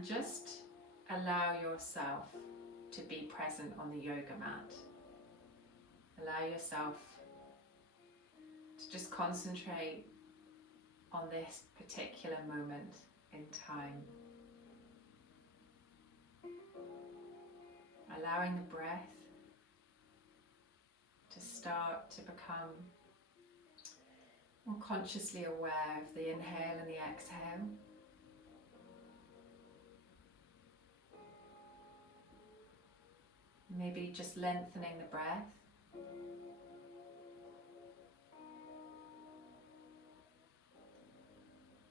And just allow yourself to be present on the yoga mat. Allow yourself to just concentrate on this particular moment in time. Allowing the breath to start to become more consciously aware of the inhale and the exhale. Maybe just lengthening the breath.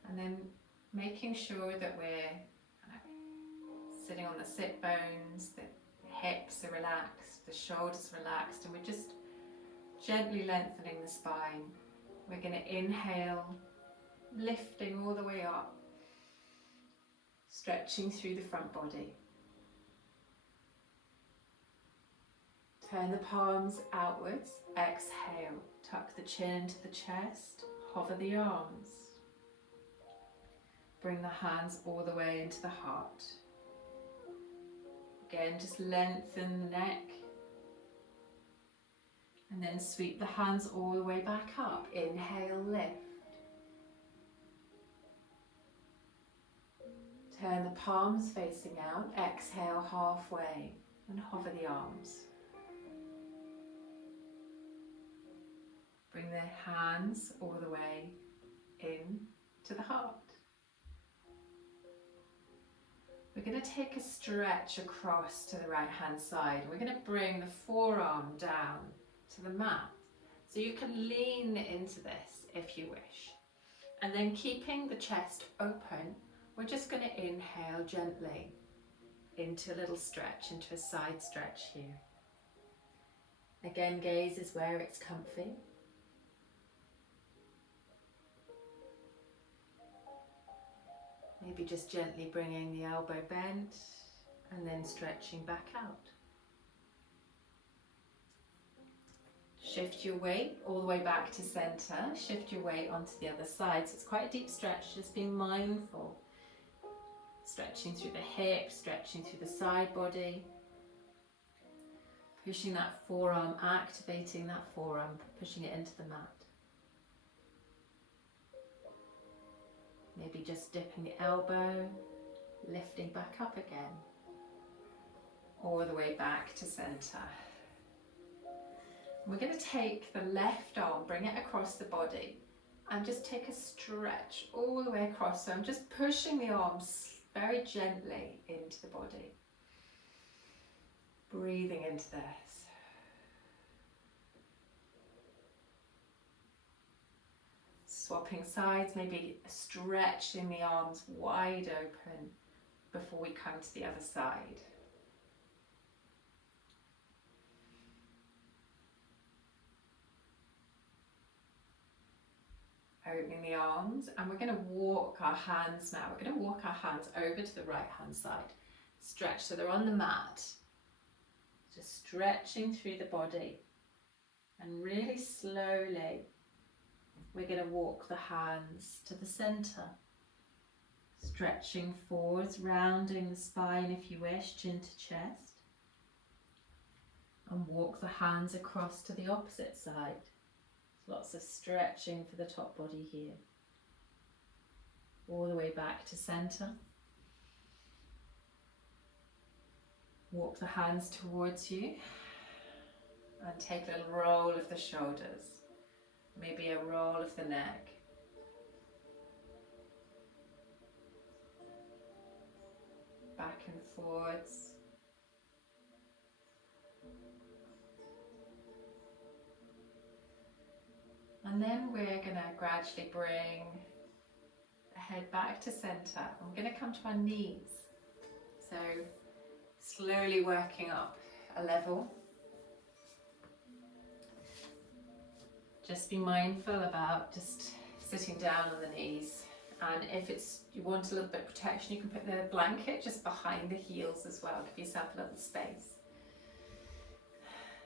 And then making sure that we're sitting on the sit bones, the hips are relaxed, the shoulders relaxed, and we're just gently lengthening the spine. We're going to inhale, lifting all the way up, stretching through the front body. Turn the palms outwards, exhale, tuck the chin into the chest, hover the arms. Bring the hands all the way into the heart. Again, just lengthen the neck. And then sweep the hands all the way back up. Inhale, lift. Turn the palms facing out. Exhale halfway and hover the arms. Bring the hands all the way in to the heart. We're going to take a stretch across to the right hand side. We're going to bring the forearm down to the mat. So you can lean into this if you wish. And then keeping the chest open, we're just going to inhale gently into a little stretch, into a side stretch here. Again, gaze is where it's comfy. Maybe just gently bringing the elbow bent and then stretching back out. Shift your weight all the way back to center. Shift your weight onto the other side. So it's quite a deep stretch, just being mindful. Stretching through the hips, stretching through the side body. Pushing that forearm, activating that forearm, pushing it into the mat. Maybe just dipping the elbow, lifting back up again, all the way back to center. We're going to take the left arm, bring it across the body, and just take a stretch all the way across. So I'm just pushing the arms very gently into the body. Breathing into this. Swapping sides, maybe stretching the arms wide open before we come to the other side. Opening the arms, and we're going to walk our hands now. We're going to walk our hands over to the right hand side. Stretch so they're on the mat. Just stretching through the body. And really slowly, we're going to walk the hands to the center. Stretching forwards, rounding the spine if you wish, chin to chest. And walk the hands across to the opposite side. Lots of stretching for the top body here. All the way back to center. Walk the hands towards you and take a little roll of the shoulders. Maybe a roll of the neck. Back and forwards. And then we're going to gradually bring the head back to center. We're going to come to our knees. So slowly working up a level. Just be mindful about just sitting down on the knees. And if you want a little bit of protection, you can put the blanket just behind the heels as well. Give yourself a little space.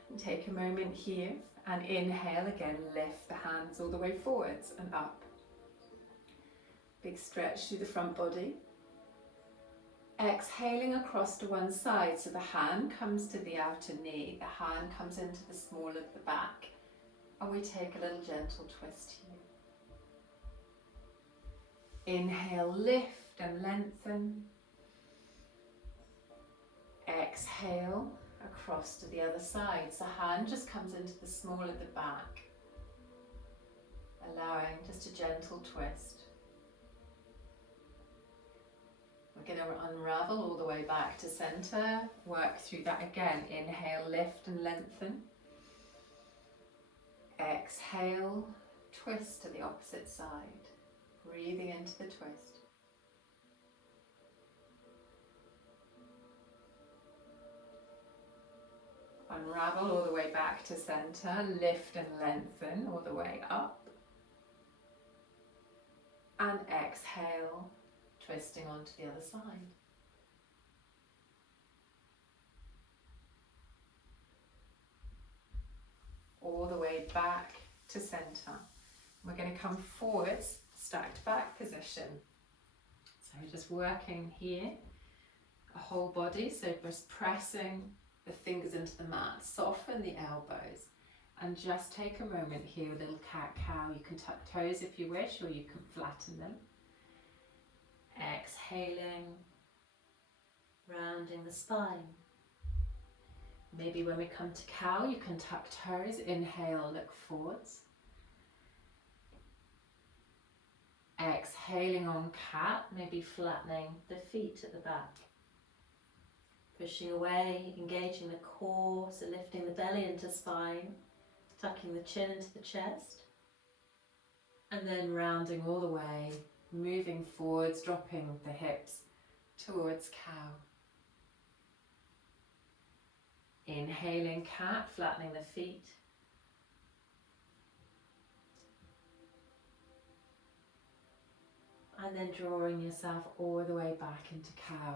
And take a moment here. And inhale again, lift the hands all the way forwards and up. Big stretch through the front body. Exhaling across to one side, so the hand comes to the outer knee, the hand comes into the small of the back, and we take a little gentle twist here. Inhale, lift and lengthen. Exhale across to the other side, so hand just comes into the small of the back, allowing just a gentle twist. We're going to unravel all the way back to center, work through that again. Inhale, lift and lengthen. Exhale, twist to the opposite side, breathing into the twist. Unravel all the way back to center, lift and lengthen all the way up. And exhale, twisting onto the other side. All the way back to center. We're going to come forwards, stacked back position. So just working here, a whole body, so just pressing the fingers into the mat, soften the elbows, and just take a moment here, a little cat-cow. You can tuck toes if you wish, or you can flatten them. Exhaling, rounding the spine. Maybe when we come to cow, you can tuck toes, inhale, look forwards. Exhaling on cat, maybe flattening the feet at the back. Pushing away, engaging the core, so lifting the belly into spine, tucking the chin into the chest. And then rounding all the way, moving forwards, dropping the hips towards cow. Inhaling cat, flattening the feet. And then drawing yourself all the way back into cow.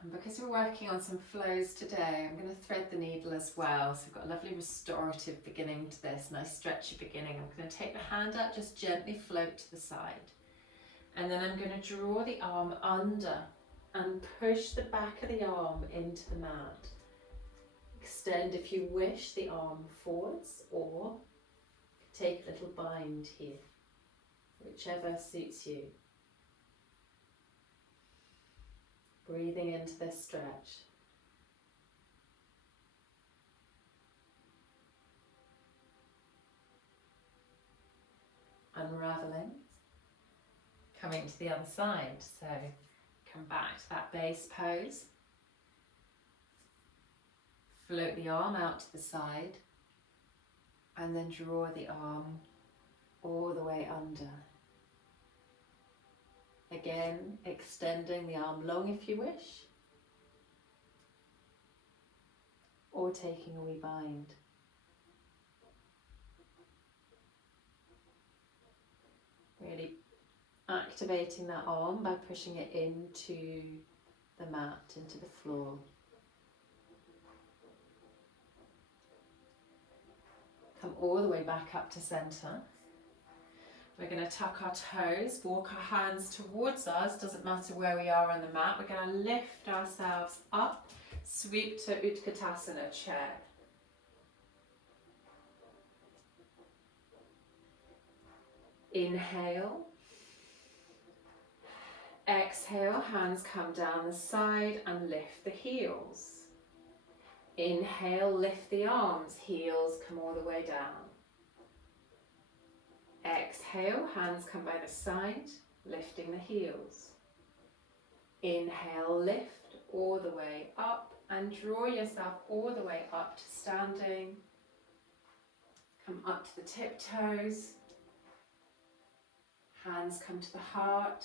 And because we're working on some flows today, I'm going to thread the needle as well. So we've got a lovely restorative beginning to this, nice stretchy beginning. I'm going to take the hand out, just gently float to the side. And then I'm going to draw the arm under and push the back of the arm into the mat. Extend, if you wish, the arm forwards, or take a little bind here, whichever suits you. Breathing into this stretch. Unraveling. Coming to the other side, so come back to that base pose. Float the arm out to the side and then draw the arm all the way under. Again, extending the arm long if you wish, or taking a wee bind. Really activating that arm by pushing it into the mat, into the floor. Come all the way back up to centre. We're going to tuck our toes, walk our hands towards us, doesn't matter where we are on the mat. We're going to lift ourselves up, sweep to Utkatasana, chair. Inhale. Exhale, hands come down the side and lift the heels. Inhale, lift the arms, heels come all the way down. Exhale, hands come by the side, lifting the heels. Inhale, lift all the way up and draw yourself all the way up to standing. Come up to the tiptoes. Hands come to the heart.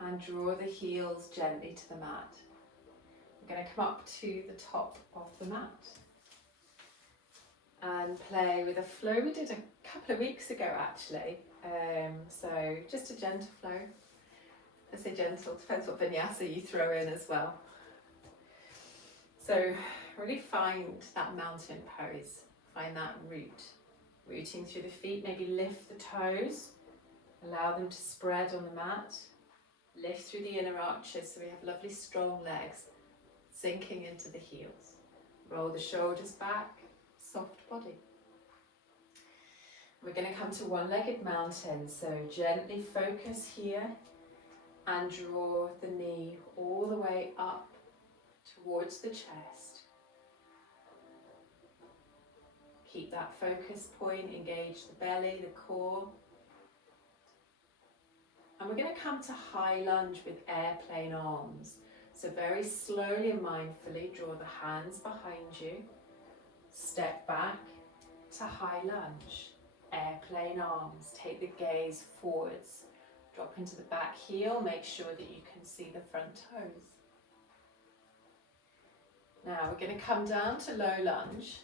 And draw the heels gently to the mat. We're going to come up to the top of the mat and play with a flow we did a couple of weeks ago actually. So just a gentle flow. I say gentle, depends what vinyasa you throw in as well. So really find that mountain pose, find that root Rooting through the feet, maybe lift the toes, allow them to spread on the mat. Lift through the inner arches so we have lovely strong legs, sinking into the heels. Roll the shoulders back, soft body. We're going to come to one-legged mountain, so gently focus here and draw the knee all the way up towards the chest. Keep that focus point, engage the belly, the core. And we're going to come to high lunge with airplane arms. So very slowly and mindfully draw the hands behind you. Step back to high lunge. Airplane arms. Take the gaze forwards. Drop into the back heel. Make sure that you can see the front toes. Now we're going to come down to low lunge.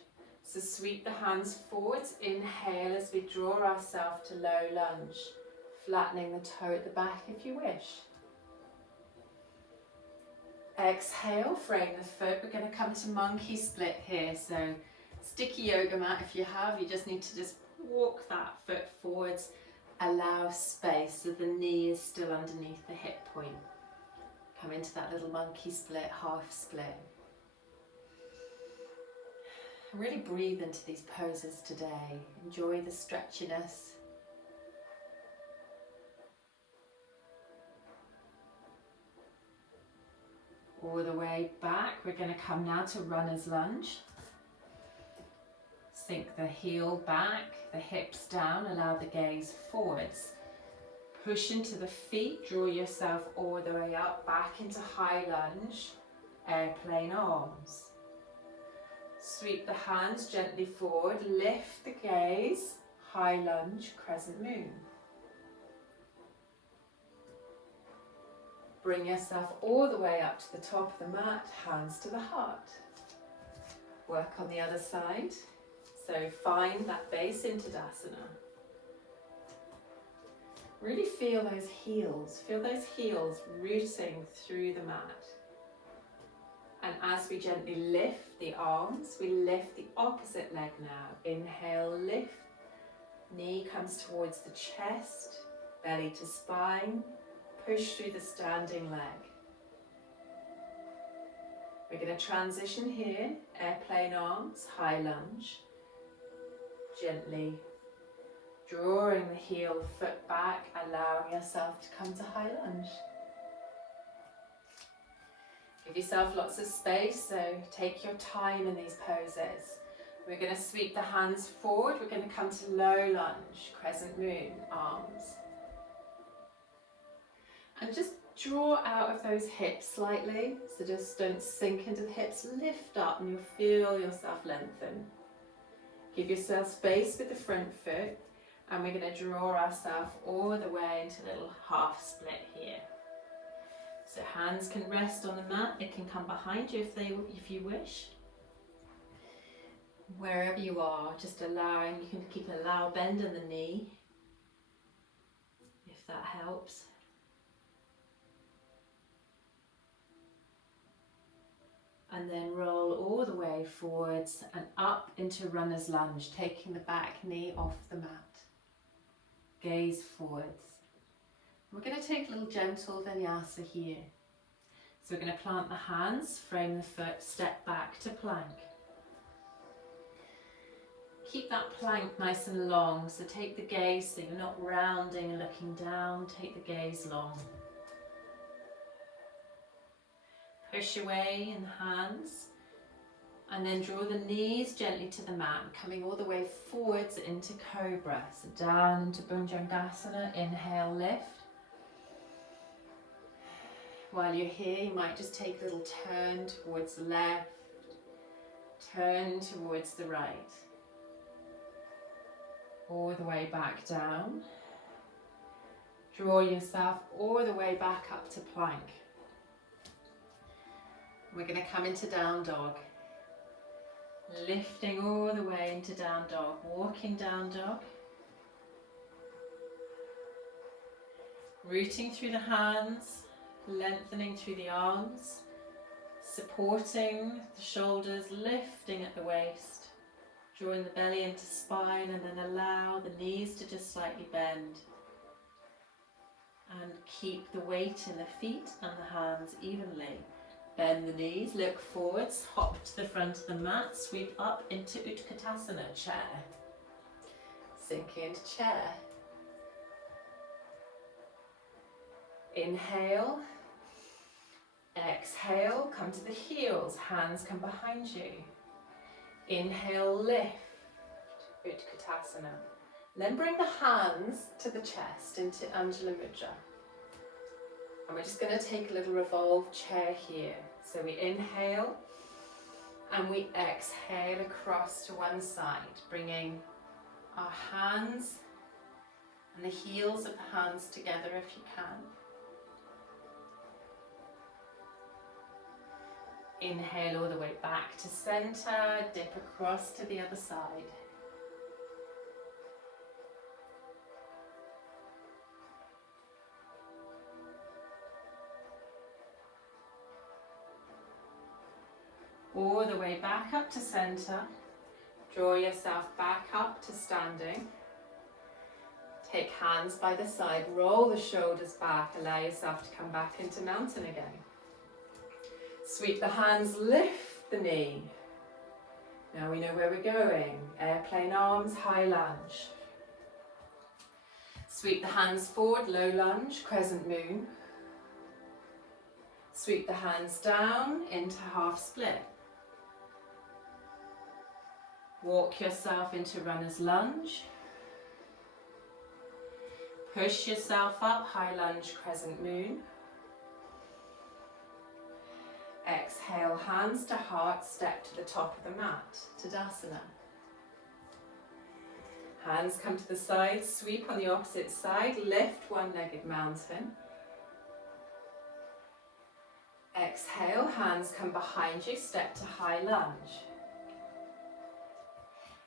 So sweep the hands forwards. Inhale as we draw ourselves to low lunge. Flattening the toe at the back if you wish. Exhale, frame the foot. We're going to come to monkey split here. So sticky yoga mat if you have. You just need to just walk that foot forwards. Allow space so the knee is still underneath the hip point. Come into that little monkey split, half split. Really breathe into these poses today. Enjoy the stretchiness. All the way back, we're going to come now to runner's lunge. Sink the heel back, the hips down, allow the gaze forwards. Push into the feet, draw yourself all the way up, back into high lunge, airplane arms. Sweep the hands gently forward, lift the gaze, high lunge, crescent moon. Bring yourself all the way up to the top of the mat, hands to the heart. Work on the other side. So find that base into Tadasana. Really feel those heels rooting through the mat. And as we gently lift the arms, we lift the opposite leg now. Inhale, lift. Knee comes towards the chest, belly to spine. Push through the standing leg. We're going to transition here, airplane arms, high lunge. Gently drawing the heel foot back, allowing yourself to come to high lunge. Give yourself lots of space, so take your time in these poses. We're going to sweep the hands forward. We're going to come to low lunge, crescent moon, arms. And just draw out of those hips slightly, so just don't sink into the hips, lift up and you'll feel yourself lengthen. Give yourself space with the front foot and we're going to draw ourselves all the way into a little half split here. So hands can rest on the mat, they can come behind you if you wish. Wherever you are, just allowing, you can keep a low bend in the knee, if that helps. And then roll all the way forwards and up into runner's lunge, taking the back knee off the mat. Gaze forwards. We're going to take a little gentle vinyasa here. So we're going to plant the hands, frame the foot, step back to plank. Keep that plank nice and long, so take the gaze so you're not rounding and looking down, take the gaze long. Push away in the hands and then draw the knees gently to the mat, coming all the way forwards into Cobra. So down into Bhujangasana, inhale, lift. While you're here, you might just take a little turn towards the left, turn towards the right. All the way back down. Draw yourself all the way back up to plank. We're going to come into down dog. Lifting all the way into down dog, walking down dog. Rooting through the hands, lengthening through the arms, supporting the shoulders, lifting at the waist. Drawing the belly into spine, and then allow the knees to just slightly bend. And keep the weight in the feet and the hands evenly. Bend the knees, look forwards, hop to the front of the mat, sweep up into Utkatasana, chair. Sink into chair. Inhale. Exhale, come to the heels, hands come behind you. Inhale, lift, Utkatasana. Then bring the hands to the chest into Anjali Mudra. And we're just going to take a little revolved chair here. So we inhale and we exhale across to one side, bringing our hands and the heels of the hands together if you can. Inhale all the way back to center, dip across to the other side. All the way back up to center. Draw yourself back up to standing. Take hands by the side, roll the shoulders back, allow yourself to come back into mountain again. Sweep the hands, lift the knee. Now we know where we're going. Airplane arms, high lunge. Sweep the hands forward, low lunge, crescent moon. Sweep the hands down into half split. Walk yourself into runner's lunge. Push yourself up, high lunge, crescent moon. Exhale, hands to heart, step to the top of the mat, Tadasana. Hands come to the side, sweep on the opposite side, lift one-legged mountain. Exhale, hands come behind you, step to high lunge.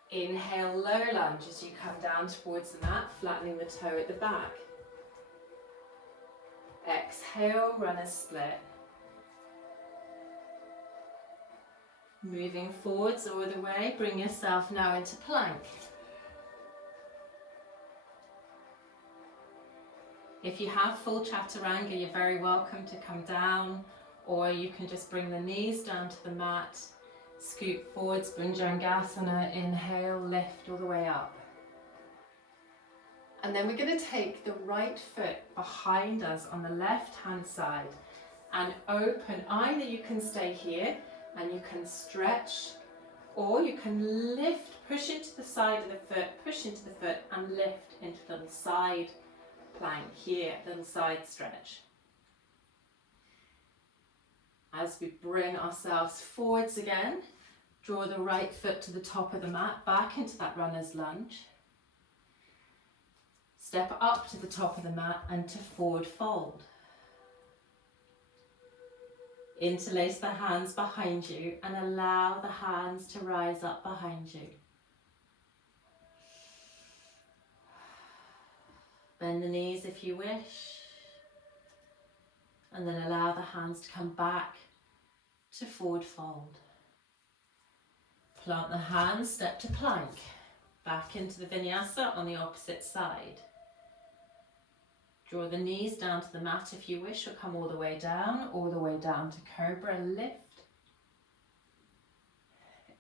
Inhale, low lunge as you come down towards the mat, flattening the toe at the back. Exhale, runner's split. Moving forwards all the way, bring yourself now into plank. If you have full chaturanga, you're very welcome to come down, or you can just bring the knees down to the mat, scoot forwards, Bhujangasana, inhale, lift all the way up. And then we're going to take the right foot behind us on the left hand side and open. Either you can stay here and you can stretch, or you can lift, push into the side of the foot, push into the foot and lift into the little side plank here, little side stretch. As we bring ourselves forwards again, draw the right foot to the top of the mat, back into that runner's lunge. Step up to the top of the mat and to forward fold. Interlace the hands behind you and allow the hands to rise up behind you. Bend the knees if you wish. And then allow the hands to come back to forward fold. Plant the hands, step to plank. Back into the Vinyasa on the opposite side. Draw the knees down to the mat if you wish, or come all the way down to Cobra, lift.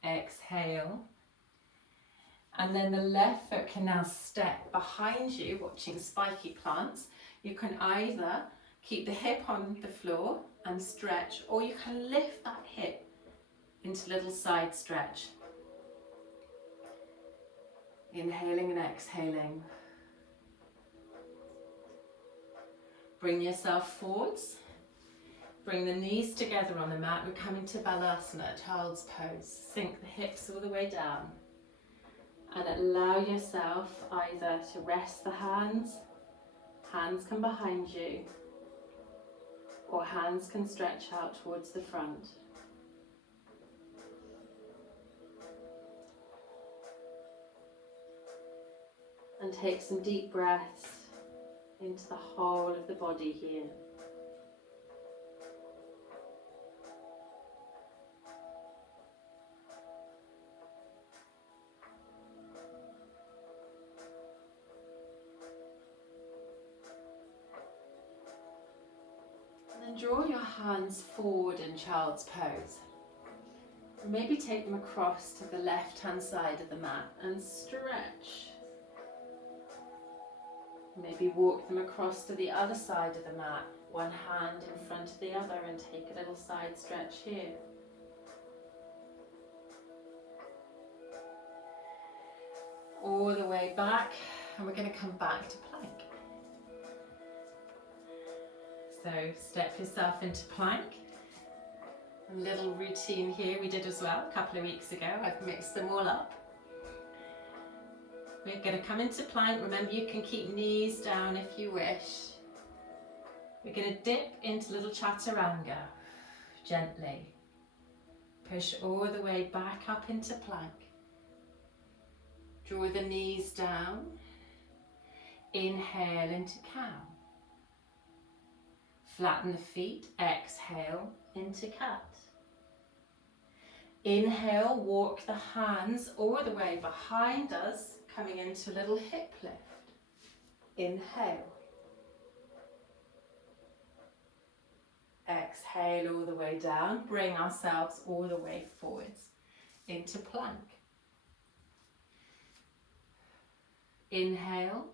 Exhale. And then the left foot can now step behind you, watching spiky plants. You can either keep the hip on the floor and stretch, or you can lift that hip into little side stretch. Inhaling and exhaling. Bring yourself forwards. Bring the knees together on the mat. We're coming to Balasana, child's pose. Sink the hips all the way down. And allow yourself either to rest the hands come behind you, or hands can stretch out towards the front. And take some deep breaths into the whole of the body here. draw your hands forward in child's pose. Maybe take them across to the left hand side of the mat and stretch. Maybe walk them across to the other side of the mat, one hand in front of the other, and take a little side stretch here. All the way back, and we're going to come back to plank. So step yourself into plank. A little routine here we did as well a couple of weeks ago. I've mixed them all up. We're going to come into plank. Remember, you can keep knees down if you wish. We're going to dip into little chaturanga gently. Push all the way back up into plank. Draw the knees down. Inhale into cow. Flatten the feet. Exhale into cat. Inhale, walk the hands all the way behind us, coming into a little hip lift. Inhale. Exhale all the way down. Bring ourselves all the way forwards into plank. Inhale.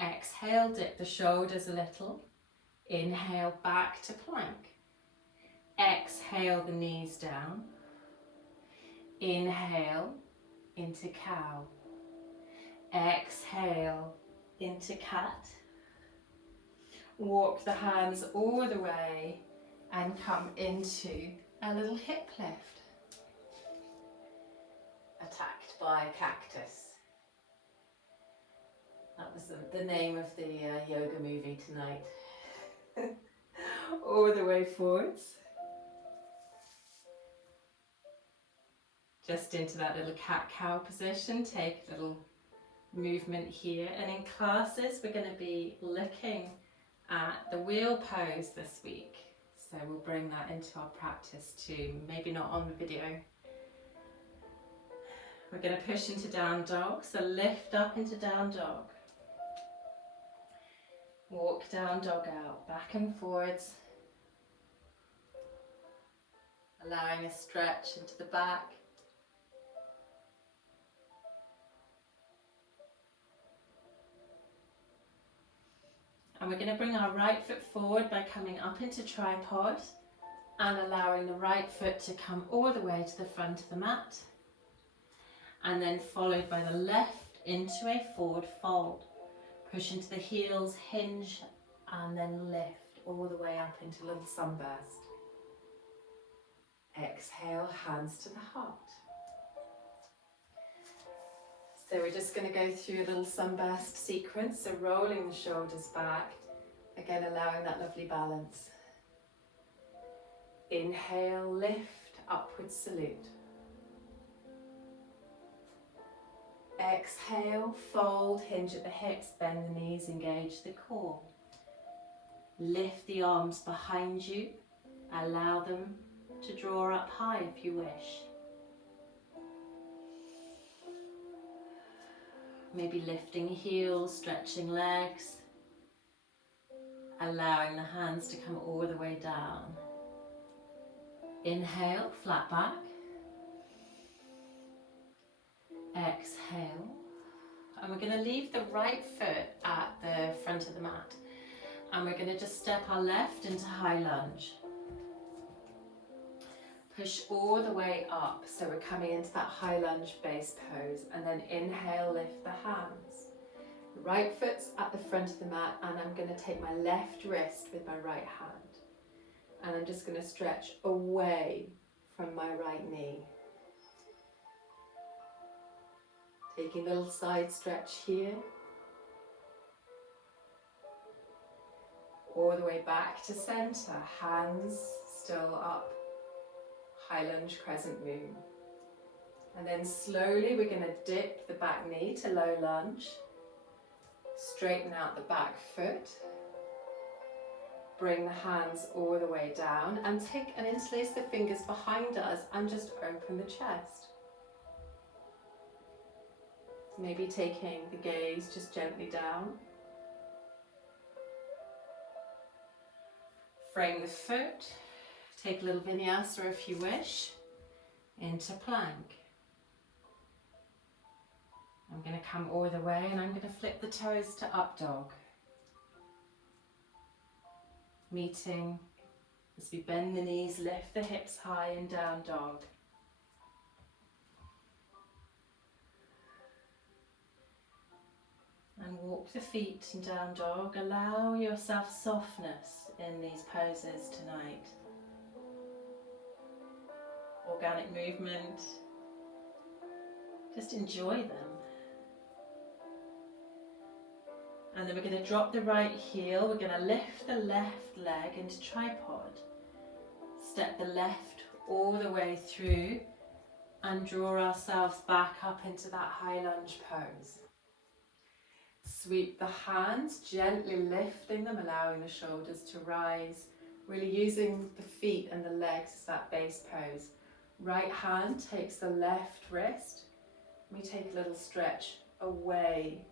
Exhale, dip the shoulders a little. Inhale, back to plank. Exhale, the knees down. Inhale, into cow. Exhale, into cat. Walk the hands all the way and come into a little hip lift. Attacked by a cactus. That was the name of the yoga movie tonight. All the way forwards. Just into that little cat-cow position. Take a little movement here. And in classes, we're going to be looking at the wheel pose this week. So we'll bring that into our practice too. Maybe not on the video. We're going to push into down dog. So lift up into down dog. Walk down dog out, back and forwards. Allowing a stretch into the back. And we're going to bring our right foot forward by coming up into tripod and allowing the right foot to come all the way to the front of the mat. And then followed by the left into a forward fold. Push into the heels, hinge, and then lift all the way up into a little sunburst. Exhale, hands to the heart. So we're just going to go through a little sunburst sequence, so rolling the shoulders back, again allowing that lovely balance. Inhale, lift, upward salute. Exhale, fold, hinge at the hips, bend the knees, engage the core. Lift the arms behind you, allow them to draw up high if you wish. Maybe lifting heels, stretching legs, allowing the hands to come all the way down. Inhale, flat back. Exhale. And we're going to leave the right foot at the front of the mat. And we're going to just step our left into high lunge. Push all the way up, so we're coming into that high lunge base pose, and then inhale, lift the hands. The right foot's at the front of the mat, and I'm going to take my left wrist with my right hand. And I'm just going to stretch away from my right knee. Taking a little side stretch here. All the way back to center, hands still up. High lunge, crescent moon. And then slowly we're going to dip the back knee to low lunge. Straighten out the back foot. Bring the hands all the way down and interlace the fingers behind us and just open the chest. Maybe taking the gaze just gently down. Frame the foot, take a little vinyasa if you wish, into plank. I'm going to come all the way and I'm going to flip the toes to up dog. Meeting as we bend the knees, lift the hips high and down dog. And walk the feet and down dog. Allow yourself softness in these poses tonight. Organic movement. Just enjoy them. And then we're going to drop the right heel. We're going to lift the left leg into tripod. Step the left all the way through and draw ourselves back up into that high lunge pose. Sweep the hands, gently lifting them, allowing the shoulders to rise, really using the feet and the legs as that base pose. Right hand takes the left wrist. We take a little stretch away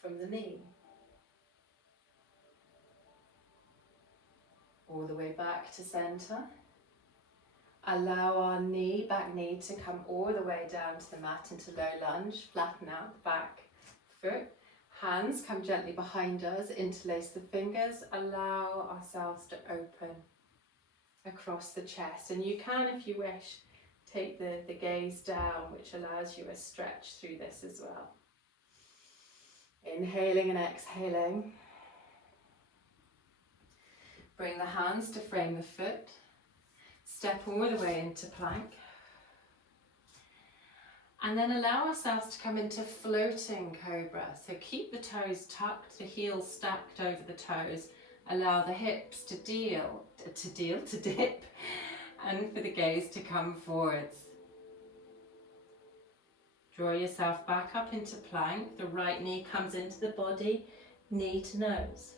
from the knee. All the way back to center. Allow our back knee to come all the way down to the mat into low lunge. Flatten out the back foot. Hands come gently behind us, interlace the fingers. Allow ourselves to open across the chest. And you can, if you wish, take the gaze down, which allows you a stretch through this as well. Inhaling and exhaling. Bring the hands to frame the foot. Step all the way into plank. And then allow ourselves to come into floating cobra. So keep the toes tucked, the heels stacked over the toes. Allow the hips to dip, and for the gaze to come forwards. Draw yourself back up into plank. The right knee comes into the body, knee to nose.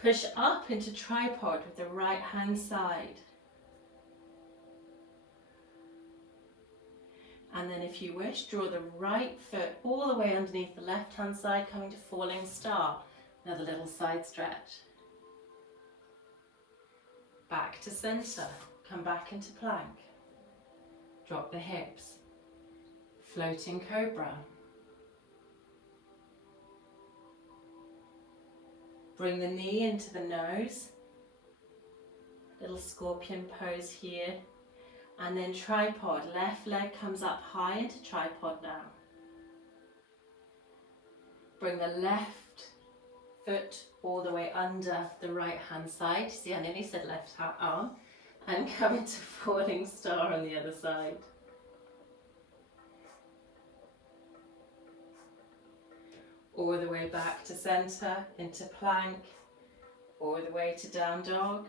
Push up into tripod with the right hand side. And then if you wish, draw the right foot all the way underneath the left hand side, coming to falling star. Another little side stretch. Back to center. Come back into plank. Drop the hips. Floating cobra. Bring the knee into the nose. Little scorpion pose here. And then tripod. Left leg comes up high into tripod now. Bring the left foot all the way under the right hand side. See, I nearly said left arm. And come into falling star on the other side. All the way back to center, into plank, all the way to down dog.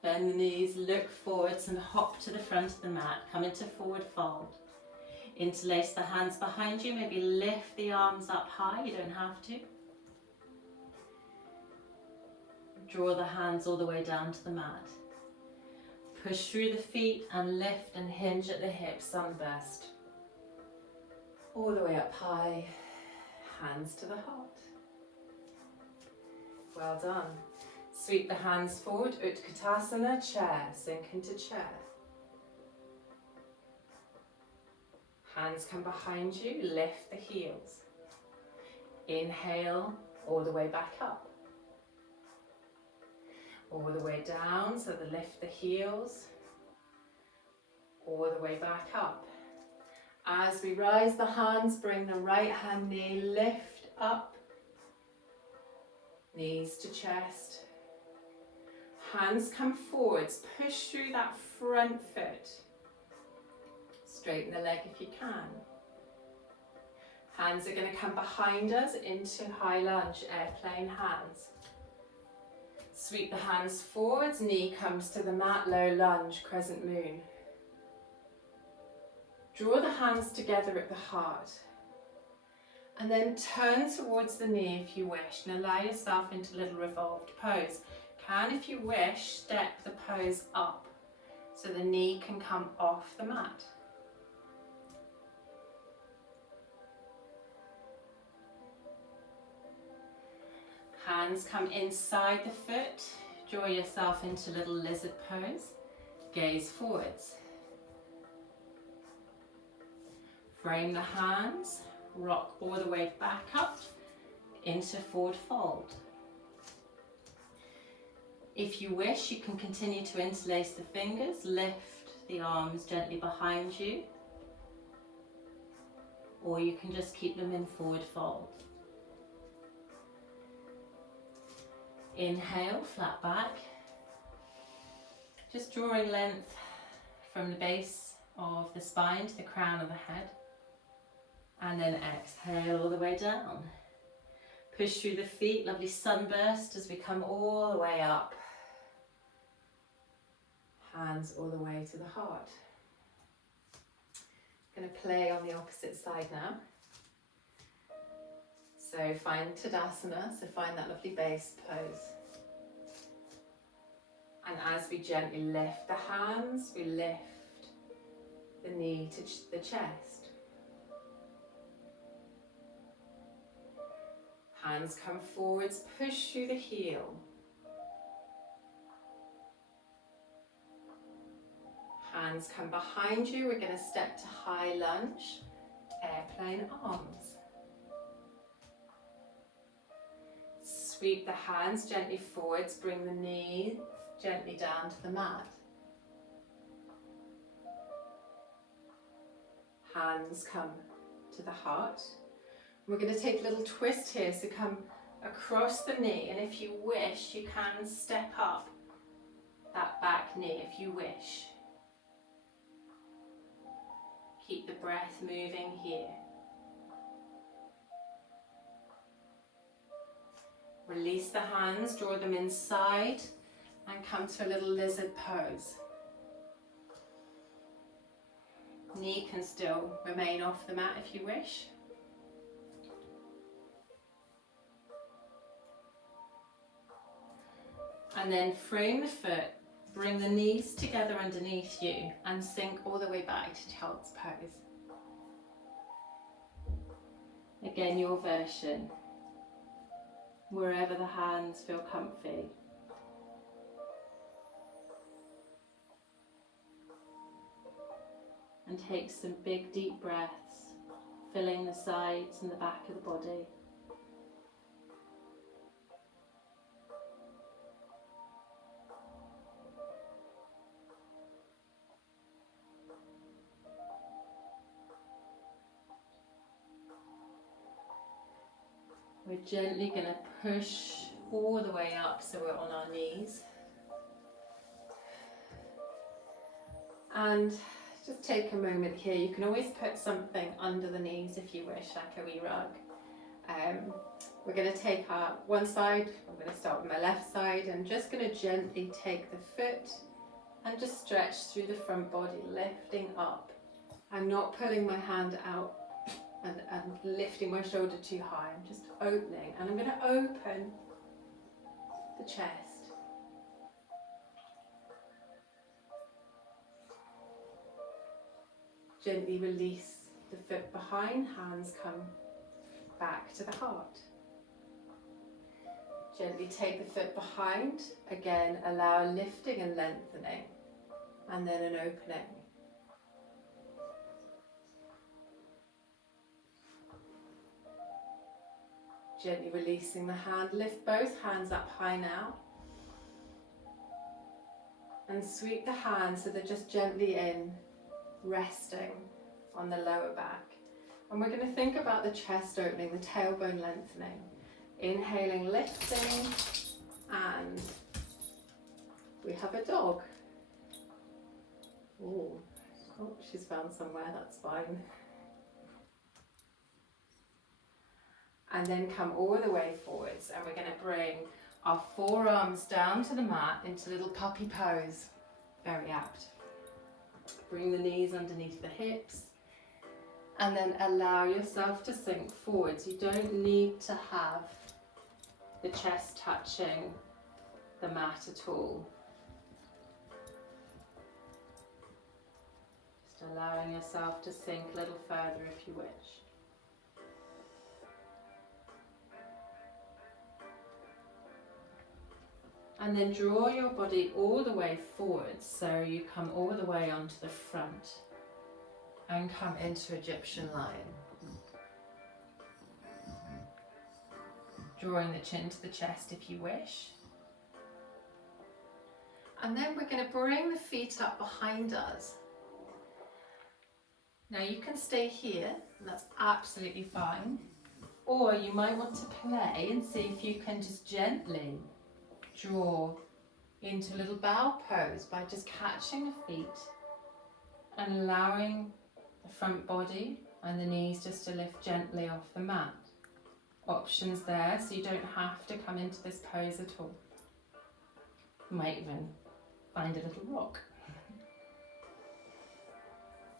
Bend the knees, look forwards and hop to the front of the mat. Come into forward fold. Interlace the hands behind you, maybe lift the arms up high, you don't have to. Draw the hands all the way down to the mat. Push through the feet and lift and hinge at the hips, sunburst. All the way up high. Hands to the heart. Well done. Sweep the hands forward, Utkatasana, chair, sink into chair. Hands come behind you, lift the heels. Inhale, all the way back up. All the way down, so lift the heels. All the way back up. As we rise the hands, bring the right hand knee, lift up, knees to chest. Hands come forwards, push through that front foot. Straighten the leg if you can. Hands are going to come behind us into high lunge, airplane hands. Sweep the hands forwards, knee comes to the mat, low lunge, crescent moon. Draw the hands together at the heart. And then turn towards the knee if you wish and allow yourself into a little revolved pose. Can, if you wish, step the pose up so the knee can come off the mat. Hands come inside the foot. Draw yourself into little lizard pose. Gaze forwards. Frame the hands. Rock all the way back up into forward fold. If you wish, you can continue to interlace the fingers. Lift the arms gently behind you. Or you can just keep them in forward fold. Inhale, flat back. Just drawing length from the base of the spine to the crown of the head. And then exhale all the way down. Push through the feet, lovely sunburst as we come all the way up. Hands all the way to the heart. Going to play on the opposite side now. So find Tadasana, so find that lovely base pose. And as we gently lift the hands, we lift the knee to the chest. Hands come forwards, push through the heel. Hands come behind you, we're going to step to high lunge, airplane arms. Sweep the hands gently forwards, bring the knee gently down to the mat. Hands come to the heart. We're going to take a little twist here, so come across the knee, and if you wish, you can step up that back knee if you wish. Keep the breath moving here. Release the hands, draw them inside, and come to a little lizard pose. Knee can still remain off the mat if you wish. And then frame the foot, bring the knees together underneath you and sink all the way back to child's pose. Again, your version, wherever the hands feel comfy. And take some big deep breaths, filling the sides and the back of the body. We're gently going to push all the way up so we're on our knees. And just take a moment here. You can always put something under the knees if you wish, like a wee rug. We're going to take our one side, I'm going to start with my left side, and just going to gently take the foot and just stretch through the front body, lifting up. I'm not pulling my hand out and lifting my shoulder too high. I'm just opening, and I'm going to open the chest. Gently release the foot behind, hands come back to the heart. Gently take the foot behind, again allow a lifting and lengthening, and then an opening. Gently releasing the hand, lift both hands up high now. And sweep the hands so they're just gently in, resting on the lower back. And we're going to think about the chest opening, the tailbone lengthening. Inhaling, lifting, and we have a dog. Ooh. Oh, she's found somewhere, that's fine. And then come all the way forwards, and we're going to bring our forearms down to the mat into little puppy pose. Very apt. Bring the knees underneath the hips, and then allow yourself to sink forwards. You don't need to have the chest touching the mat at all. Just allowing yourself to sink a little further if you wish. And then draw your body all the way forward, so you come all the way onto the front and come into Egyptian lion. Drawing the chin to the chest if you wish. And then we're going to bring the feet up behind us. Now you can stay here, and that's absolutely fine. Or you might want to play and see if you can just gently draw into a little bow pose by just catching the feet and allowing the front body and the knees just to lift gently off the mat. Options there, so you don't have to come into this pose at all. You might even find a little rock.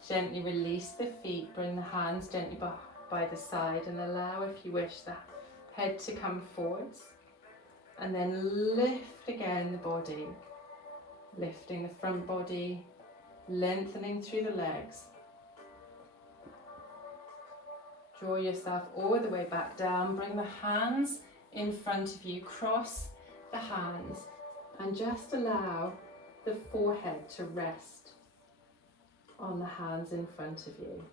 Gently release the feet, bring the hands gently by the side and allow, if you wish, the head to come forwards. And then lift again the body, lifting the front body, lengthening through the legs. Draw yourself all the way back down, bring the hands in front of you, cross the hands and just allow the forehead to rest on the hands in front of you.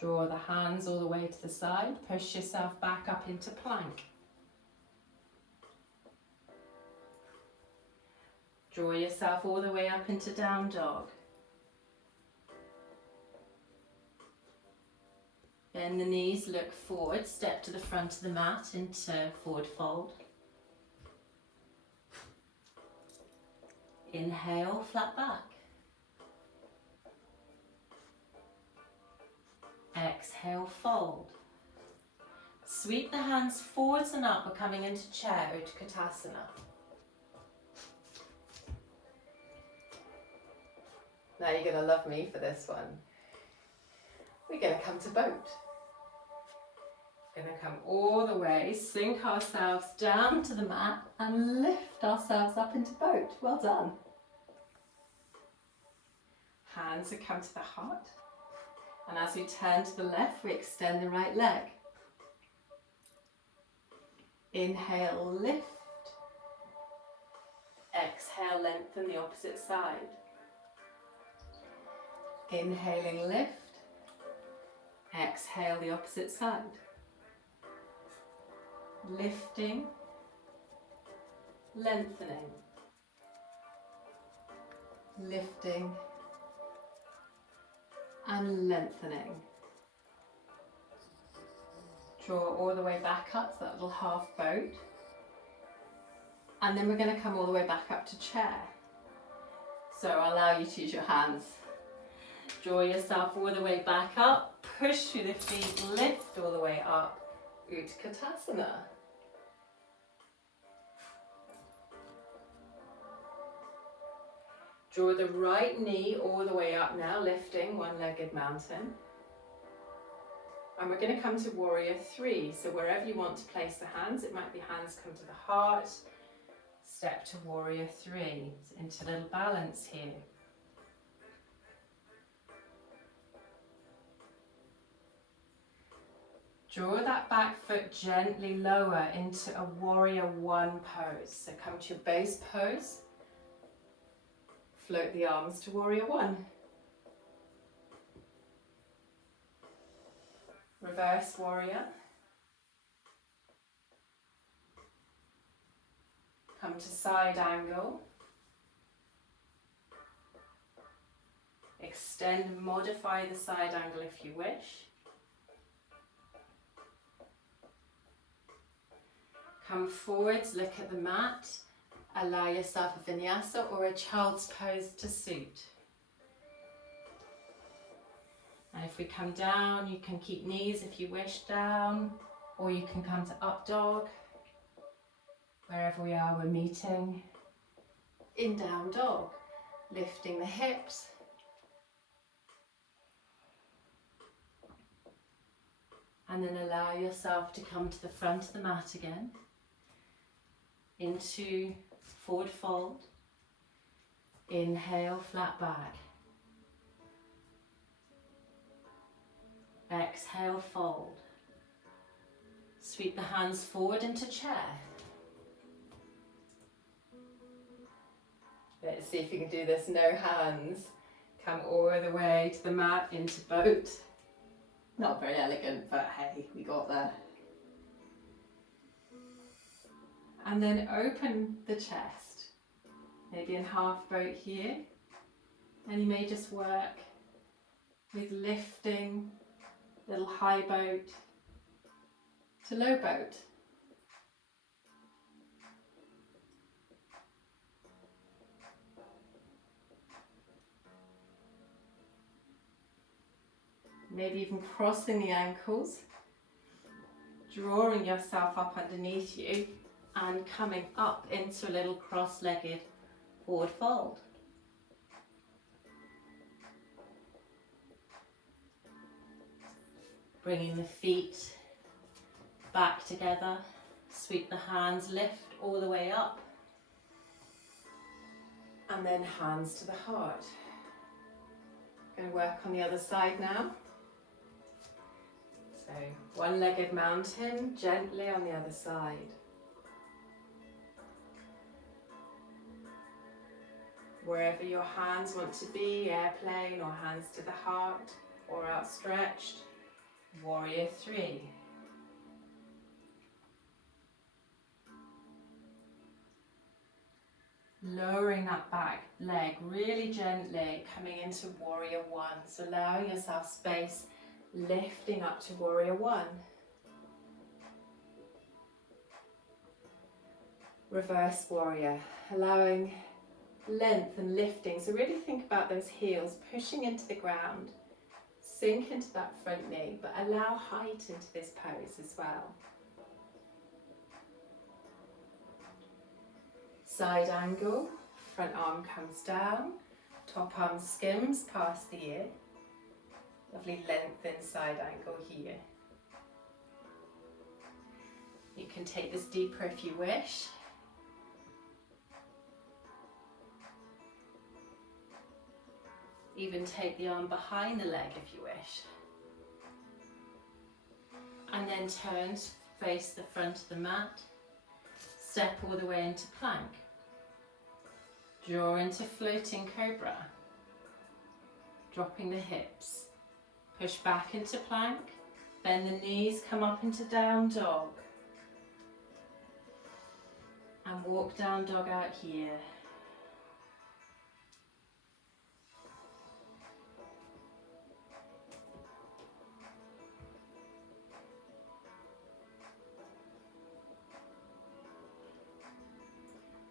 Draw the hands all the way to the side, push yourself back up into plank. Draw yourself all the way up into down dog. Bend the knees, look forward, step to the front of the mat into forward fold. Inhale, flat back. Exhale, fold. Sweep the hands forwards and up, we're coming into chair, Utkatasana. Now you're going to love me for this one. We're going to come to boat. We're going to come all the way, sink ourselves down to the mat and lift ourselves up into boat. Well done. Hands will come to the heart. And as we turn to the left, we extend the right leg. Inhale, lift. Exhale, lengthen the opposite side. Inhaling, lift. Exhale, the opposite side. Lifting, lengthening. Lifting and lengthening. Draw all the way back up to that little half boat. And then we're going to come all the way back up to chair. So I'll allow you to use your hands. Draw yourself all the way back up, push through the feet, lift all the way up, Utkatasana. Draw the right knee all the way up now, lifting one-legged mountain. And we're going to come to warrior three. So wherever you want to place the hands, it might be hands come to the heart, step to warrior three, into little balance here. Draw that back foot gently lower into a warrior one pose. So come to your base pose. Float the arms to warrior one. Reverse warrior. Come to side angle. Extend and modify the side angle if you wish. Come forwards, look at the mat. Allow yourself a vinyasa or a child's pose to suit. And if we come down, you can keep knees if you wish down, or you can come to up dog. Wherever we are, we're meeting. In down dog, lifting the hips. And then allow yourself to come to the front of the mat again. Into forward fold. Inhale, flat back. Exhale, fold. Sweep the hands forward into chair. Let's see if you can do this, no hands. Come all the way to the mat into boat. Not very elegant, but hey, we got there. And then open the chest. Maybe in half boat here. And you may just work with lifting little high boat to low boat. Maybe even crossing the ankles, drawing yourself up underneath you and coming up into a little cross-legged forward fold. Bringing the feet back together, sweep the hands, lift all the way up. And then hands to the heart. Going to work on the other side now. So one-legged mountain, gently on the other side. Wherever your hands want to be, airplane or hands to the heart or outstretched. Warrior 3. Lowering that back leg really gently, coming into Warrior 1. So allowing yourself space, lifting up to Warrior 1. Reverse Warrior, allowing length and lifting. So really think about those heels pushing into the ground. Sink into that front knee, but allow height into this pose as well. Side angle, front arm comes down, top arm skims past the ear. Lovely lengthened side angle here. You can take this deeper if you wish. Even take the arm behind the leg if you wish. And then turn to face the front of the mat. Step all the way into plank. Draw into floating cobra. Dropping the hips. Push back into plank. Bend the knees, come up into down dog. And walk down dog out here.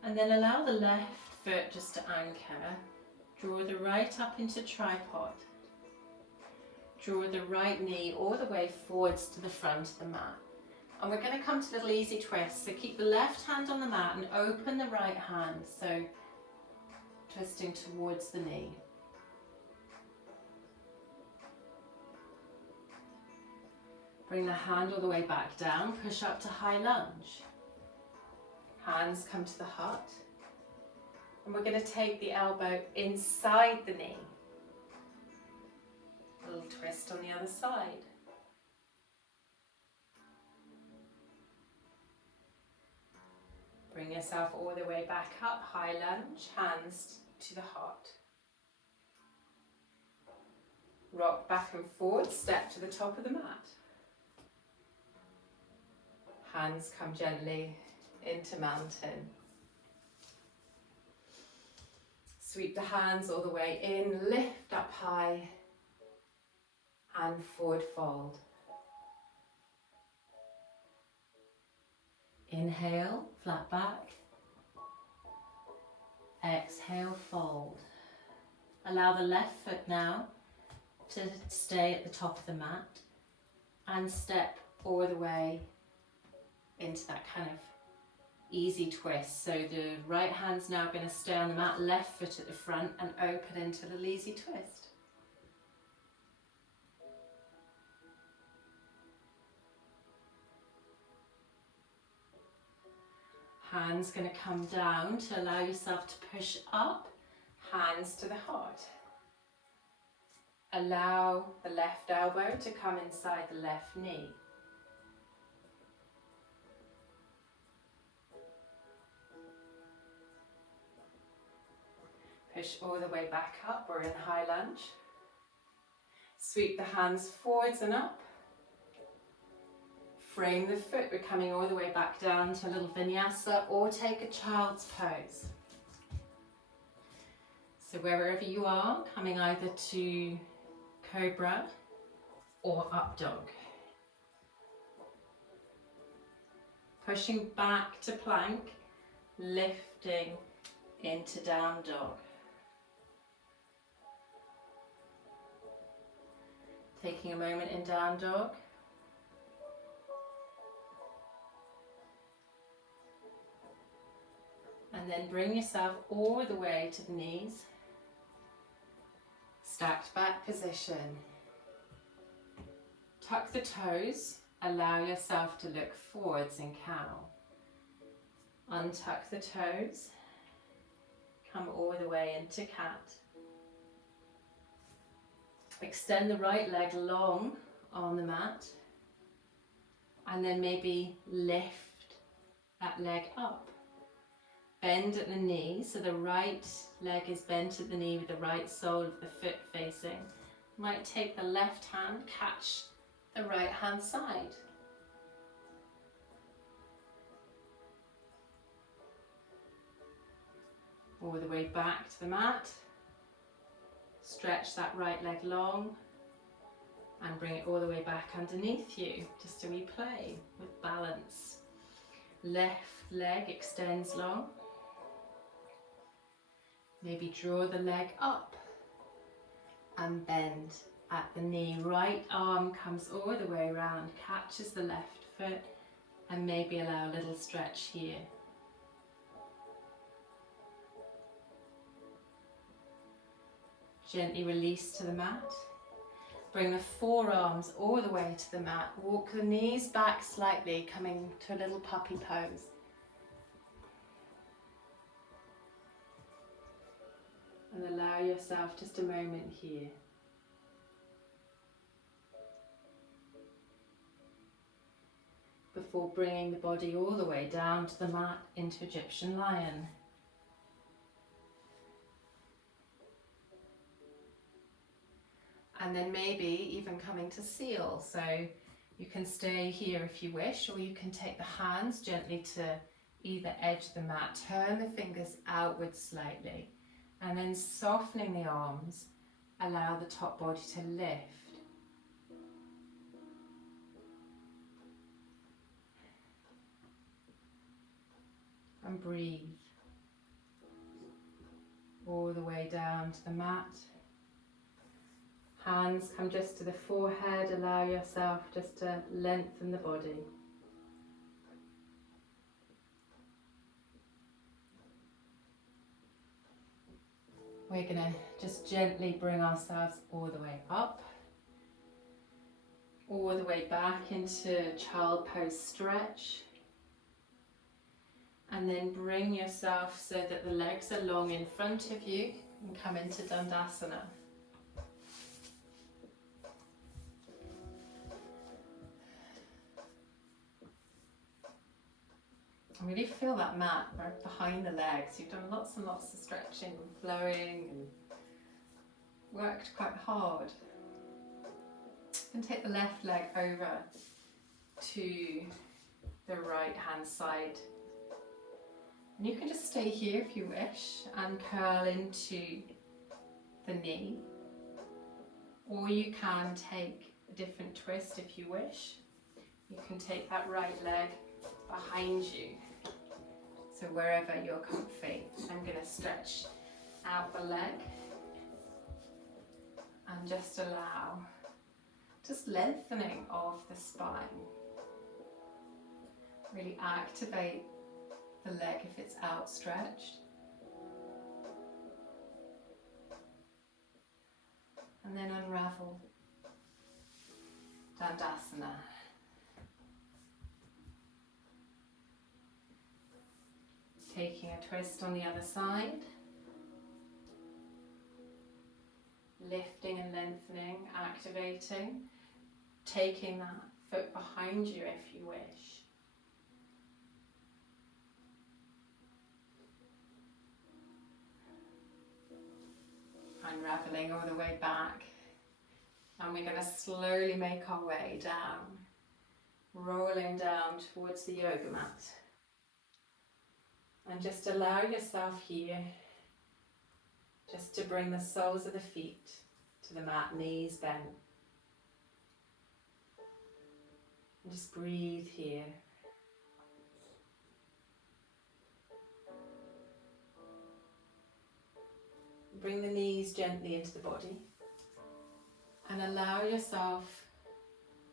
And then allow the left foot just to anchor. Draw the right up into tripod. Draw the right knee all the way forwards to the front of the mat. And we're going to come to little easy twists. So keep the left hand on the mat and open the right hand. So twisting towards the knee. Bring the hand all the way back down. Push up to high lunge. Hands come to the heart. And we're going to take the elbow inside the knee. A little twist on the other side. Bring yourself all the way back up, high lunge, hands to the heart. Rock back and forward, step to the top of the mat. Hands come gently into mountain. Sweep the hands all the way in, lift up high and forward fold. Inhale, flat back. Exhale, fold. Allow the left foot now to stay at the top of the mat and step all the way into that kind of easy twist. So the right hand's now going to stay on the mat, left foot at the front and open into a little easy twist. Hands going to come down to allow yourself to push up, hands to the heart. allow the left elbow to come inside the left knee. Push all the way back up, we're in high lunge. Sweep the hands forwards and up. Frame the foot, we're coming all the way back down to a little vinyasa, or take a child's pose. So wherever you are, coming either to cobra or up dog. Pushing back to plank, lifting into down dog. Taking a moment in down dog. And then bring yourself all the way to the knees. Stacked back position. Tuck the toes. Allow yourself to look forwards in cow. Untuck the toes. Come all the way into cat. Extend the right leg long on the mat. And then maybe lift that leg up. Bend at the knee, so the right leg is bent at the knee with the right sole of the foot facing. Might take the left hand, catch the right hand side. All the way back to the mat. Stretch that right leg long and bring it all the way back underneath you, just to replay with balance. Left leg extends long. Maybe draw the leg up and bend at the knee. Right arm comes all the way around, catches the left foot, and maybe allow a little stretch here. Gently release to the mat. Bring the forearms all the way to the mat. Walk the knees back slightly, coming to a little puppy pose. And allow yourself just a moment here. Before bringing the body all the way down to the mat into Egyptian lion. And then maybe even coming to seal. So you can stay here if you wish, or you can take the hands gently to either edge of the mat, turn the fingers outwards slightly, and then softening the arms, allow the top body to lift. And breathe all the way down to the mat. Hands come just to the forehead, allow yourself just to lengthen the body. We're going to just gently bring ourselves all the way up, all the way back into child pose stretch. And then bring yourself so that the legs are long in front of you and come into Dandasana. And really feel that mat right behind the legs. You've done lots and lots of stretching and flowing and worked quite hard. And take the left leg over to the right hand side. And you can just stay here if you wish and curl into the knee. Or you can take a different twist if you wish. You can take that right leg behind you. So wherever you're comfy, I'm going to stretch out the leg and just allow just lengthening of the spine. Really activate the leg if it's outstretched. And then unravel Dandasana. Taking a twist on the other side. lifting and lengthening, activating, taking that foot behind you if you wish. Unraveling all the way back, and we're going to slowly make our way down, rolling down towards the yoga mat. And just allow yourself here just to bring the soles of the feet to the mat, knees bent. And just breathe here. Bring the knees gently into the body. And allow yourself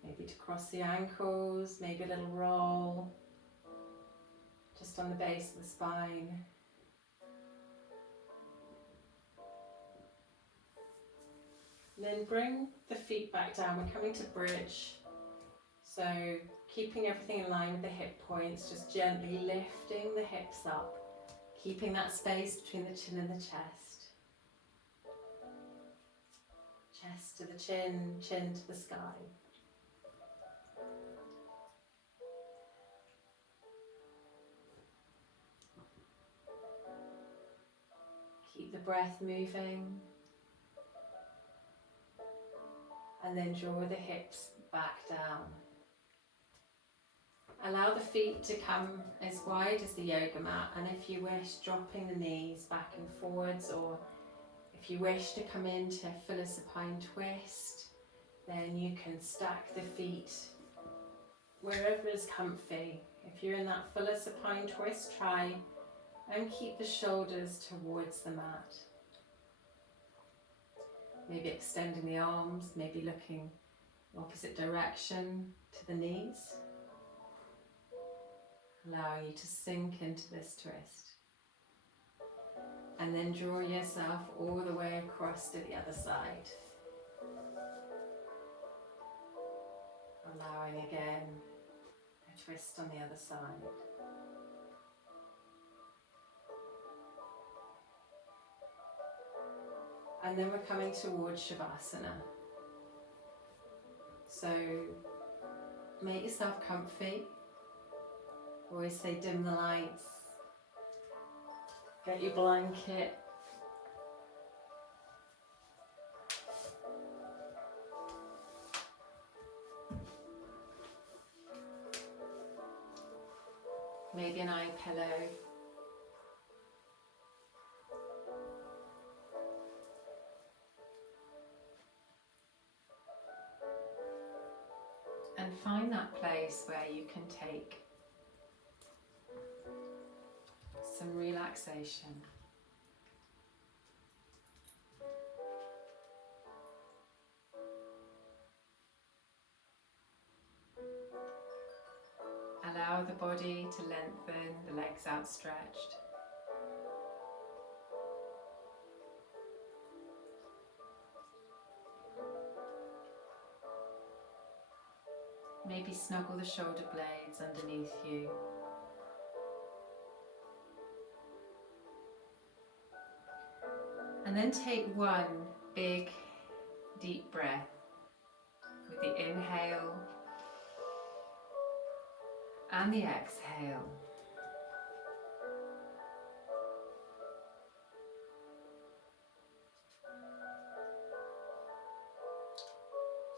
maybe to cross the ankles, maybe a little roll, just on the base of the spine. And then bring the feet back down. We're coming to bridge. So keeping everything in line with the hip points, just gently lifting the hips up, keeping that space between the chin and the chest. Chest to the chin, chin to the sky. Keep the breath moving. And then draw the hips back down. Allow the feet to come as wide as the yoga mat, and if you wish, dropping the knees back and forwards, or if you wish to come into fuller supine twist, then you can stack the feet wherever is comfy. If you're in that fuller supine twist, try and keep the shoulders towards the mat. Maybe extending the arms, maybe looking the opposite direction to the knees. Allowing you to sink into this twist. And then draw yourself all the way across to the other side. Allowing again a twist on the other side. And then we're coming towards Shavasana. So make yourself comfy. Always say dim the lights. Get your blanket. Maybe an eye pillow. And find that place where you can take some relaxation. Allow the body to lengthen, the legs outstretched. Maybe snuggle the shoulder blades underneath you. And then take one big, deep breath with the inhale and the exhale.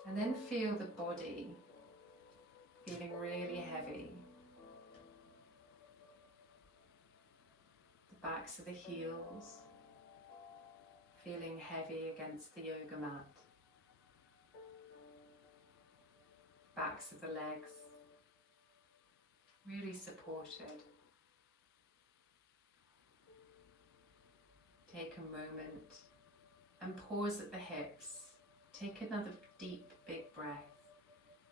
And then feel the body feeling really heavy. The backs of the heels feeling heavy against the yoga mat. Backs of the legs really supported. Take a moment and pause at the hips. Take another deep, big breath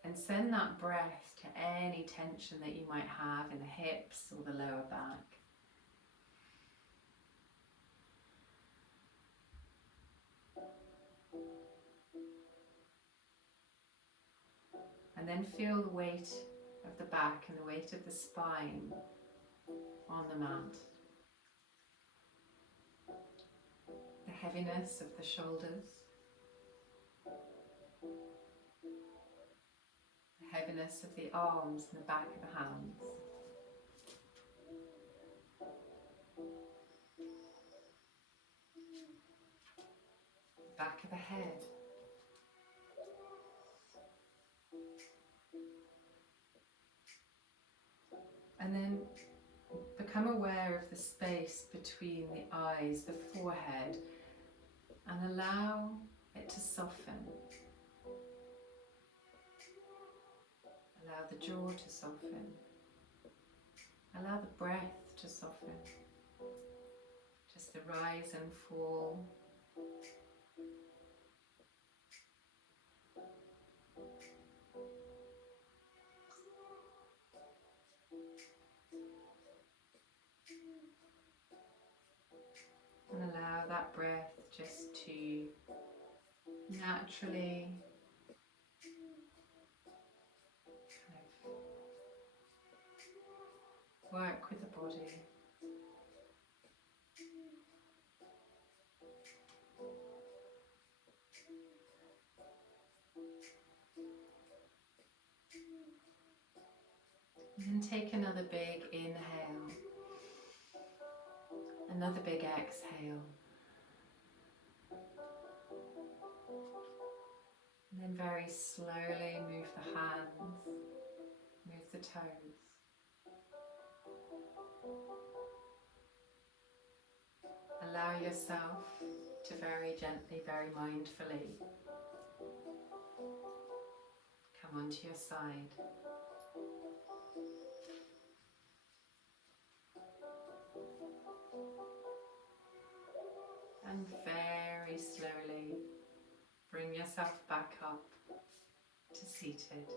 and send that breath to any tension that you might have in the hips or the lower back. And then feel the weight of the back and the weight of the spine on the mat. The heaviness of the shoulders. heaviness of the arms and the back of the hands. Back of the head. And then become aware of the space between the eyes, the forehead, and allow it to soften. Allow the jaw to soften. Allow the breath to soften. Just the rise and fall. And allow that breath just to naturally kind of work with the body. And then take another big inhale, another big exhale. And then very slowly move the hands, move the toes. Allow yourself to very gently, very mindfully come onto your side. And very slowly bring yourself back up to seated.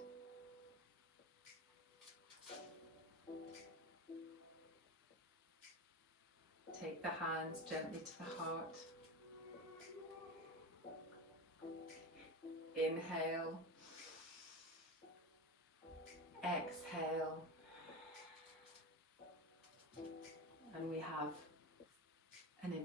Take the hands gently to the heart. Inhale